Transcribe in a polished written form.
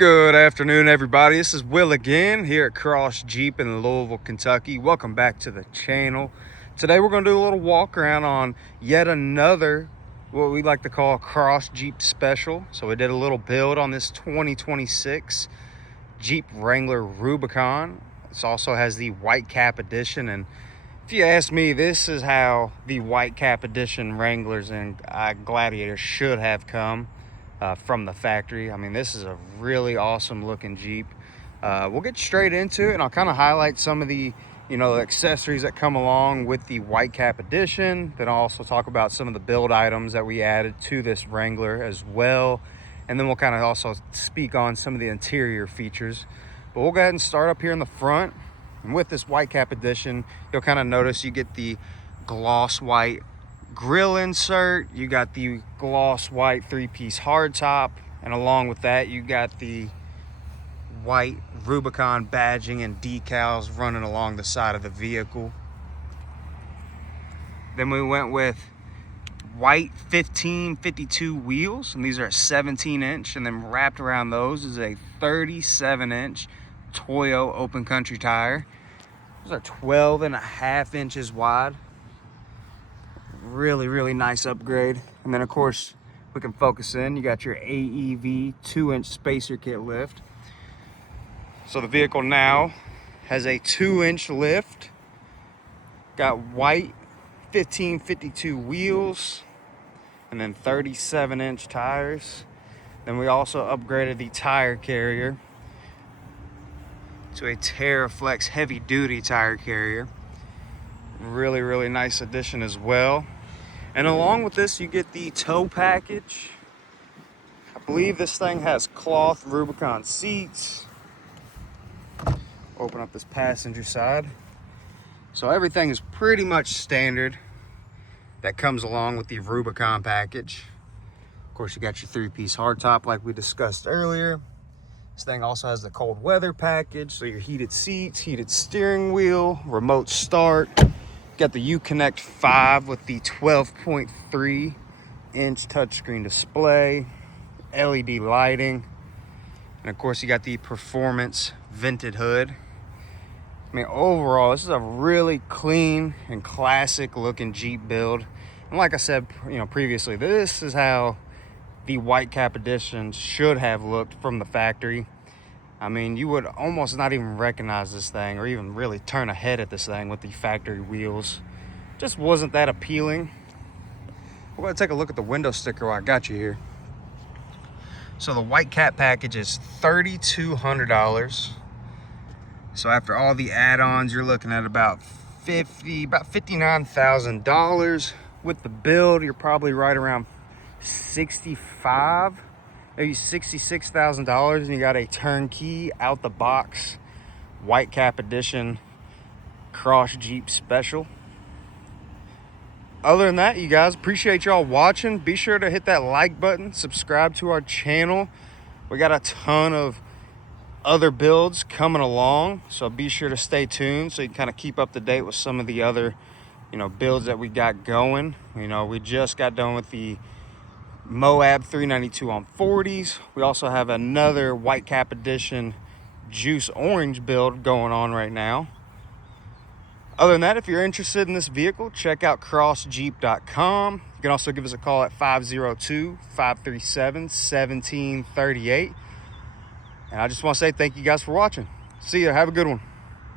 Good afternoon, everybody. This is Will again here at Cross Jeep in Louisville, Kentucky. Welcome back to the channel. Today we're going to do a little walk around on yet another, what we like to call a Cross Jeep special. So we did a little build on this 2026 Jeep Wrangler Rubicon. This also has the white cap edition, and if you ask me, this is how the white cap edition Wranglers and Gladiators should have come from the factory. I mean, this is a really awesome looking Jeep. We'll get straight into it, and I'll kind of highlight some of the accessories that come along with the white cap edition. Then I'll also talk about some of the build items that we added to this Wrangler as well, and then we'll kind of also speak on some of the interior features. But we'll go ahead and start up here in the front. And with this white cap edition, you'll kind of notice you get the gloss white grill insert, you got the gloss white three-piece hardtop, and along with that you got the white Rubicon badging and decals running along the side of the vehicle. Then we went with white 1552 wheels, and these are a 17-inch, and then wrapped around those is a 37-inch Toyo open country tire. Those are 12.5 inches wide. Really nice upgrade. And then of course we can focus in, you got your AEV 2-inch spacer kit lift. So the vehicle now has a 2-inch lift, got white 1552 wheels, and then 37-inch tires. Then we also upgraded the tire carrier to a Teraflex heavy duty tire carrier. Really nice addition as well. And along with this you get the tow package. I believe this thing has cloth Rubicon seats. Open up this passenger side. So everything is pretty much standard that comes along with the Rubicon package. Of course you got your three-piece hardtop like we discussed earlier. This thing also has the cold weather package, so your heated seats, heated steering wheel, remote start. Got the Uconnect 5 with the 12.3 inch touchscreen display, LED lighting, and of course you got the performance vented hood. I mean, overall this is a really clean and classic looking Jeep build. And like I said previously, this is how the white cap edition should have looked from the factory. I mean, you would almost not even recognize this thing or even really turn a head at this thing with the factory wheels. Just wasn't that appealing. We're going to take a look at the window sticker while I got you here. So the white cap package is $3,200. So after all the add-ons, you're looking at about $59,000. With the build, you're probably right around $65,000, maybe $66,000, and you got a turnkey out the box white cap edition Cross Jeep special. Other than that, you guys, appreciate y'all watching. Be sure to hit that like button, subscribe to our channel. We got a ton of other builds coming along, so be sure to stay tuned so you can kind of keep up to date with some of the other builds that we got going. We just got done with the Moab 392 on 40s. We also have another white cap edition juice orange build going on right now. Other than that, if you're interested in this vehicle, check out crossjeep.com. You can also give us a call at 502-537-1738. And I just want to say thank you guys for watching. See ya. Have a good one.